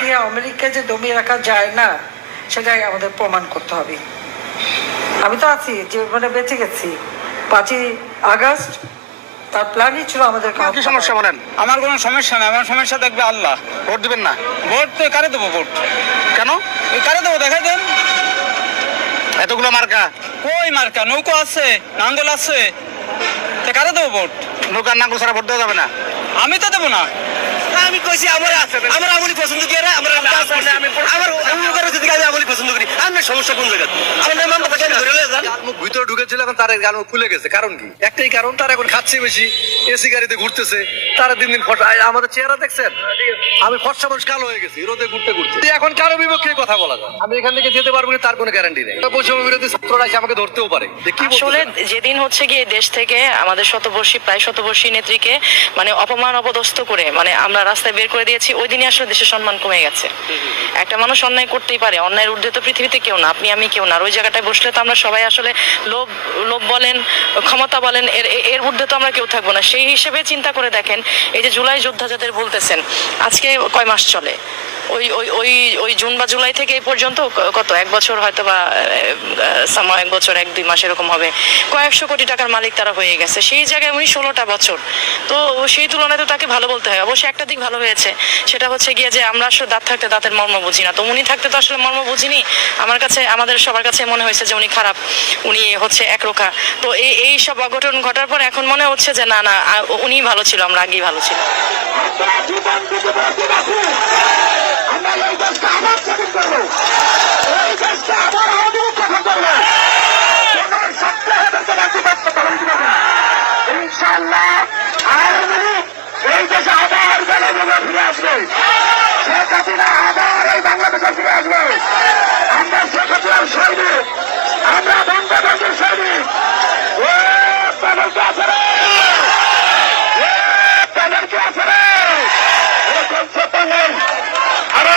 দিয়ে আমেরিকা যে দমিয়ে রাখা যায় না, সেটাই আমাদের প্রমাণ করতে হবে। আমি তো আছি, যে মানে বেঁচে গেছি। 5ই আগস্ট তার প্ল্যানই ছিল আমাদের। কি সমস্যা বলেন? আমার কোনো সমস্যা নেই, আমার সমস্যা দেখবে আল্লাহ। ভোট দিবেন না? ভোট তো কারে দেবো? ভোট কেন? কারে দেবো দেখাই দেন। এতগুলো মার্কা? কই মার্কা? নৌকো আছে, নাঙ্গল আছে, কারে দেবো ভোট? নৌকার নাঙ্গল ছাড়া ভোট দেওয়া যাবে না? আমি তো দেবো না। আমি কইছি আমার আমলি পছন্দ করি, আমার আমলি পছন্দ করি। আমার সমস্যা কোন জায়গা? আমার মামলা থাকে ধরে যান। মুখ ভিতরে ঢুকেছিল, এখন তার গাল মুখ ফুলে গেছে। কারণ কি? একটাই কারণ, তার এখন খাচ্ছে বেশি, এসি গাড়িতে ঘুরতেছে, তারা দিন দিন ফটো। আমাদের চেহারা দেখছেন? আমি ফর্সা মানুষ কালো হয়ে গেছি রোদে ঘুরতে ঘুরতে। এখন কারো বিপক্ষে কথা বলা যায়? আমি এখান থেকে যেতে পারবো না, তার কোনো গ্যারান্টি নেই। বৈষম্য বিরোধী ছাত্ররা এসে আমাকে ধরতেও পারে। আসলে যেদিন হচ্ছে গিয়ে দেশ থেকে আমাদের প্রায় শতবর্ষী নেত্রীকে মানে অপমান অপদস্থ করে মানে আমরা রাস্তায় বের করে দিয়েছি, ওই দিনই আসলে দেশের সম্মান কমে গেছে। একটা মানুষ অন্যায় করতেই পারে, অন্যায়ের ঊর্ধ্বে তো পৃথিবীতে কেউ না, আপনি আমি কেউ না। আর ওই জায়গাটায় বসলে তো আমরা সবাই আসলে লোভ বলেন, ক্ষমতা বলেন, এর ঊর্ধ্বে তো আমরা কেউ থাকবো না। সেই হিসেবে চিন্তা করে দেখেন, এই যে জুলাই যোদ্ধা যাদের বলতেছেন, আজকে কয় মাস চলে? ওই ওই ওই ওই জুন বা জুলাই থেকে এই পর্যন্ত কত, 1 বছর হয়তো বা 1 বছর 1-2 মাস এরকম হবে, কয়েকশো কোটি টাকার মালিক তারা হয়ে গেছে। সেই জায়গায় উনি 16টা বছর, তো সেই তুলনায় তো তাকে ভালো বলতে হয়। অবশ্যই একটা দিক ভালো হয়েছে, সেটা হচ্ছে গিয়ে যে আমরা আসলে দাঁত থাকতে দাঁতের মর্ম বুঝি না, তো উনি থাকতে তো আসলে মর্ম বুঝিনি। আমার কাছে, আমাদের সবার কাছে মনে হয়েছে যে উনি খারাপ, উনি হচ্ছে একরোখা। তো এই সব অঘটন ঘটার পর এখন মনে হচ্ছে যে না না, উনি ভালো ছিল, আমরা আগেই ভালো ছিল। আমরা এই দেশকে আবার স্বাধীন করবো, এই দেশকে আবার আমাদের গঠন করবো। ইনশাআল্লাহ এই দেশে আবার জনগণ ফিরে আসবে, শেখ হাসিনা আবার এই বাংলাদেশে ফিরে আসবে। আমরা শেখ হাসিনার সৈনিক, আমরা বঙ্গবন্ধুর সৈনিক। প্যানেলকে আছে রে, প্যানেলকে আছে রে, প্যানেল আরো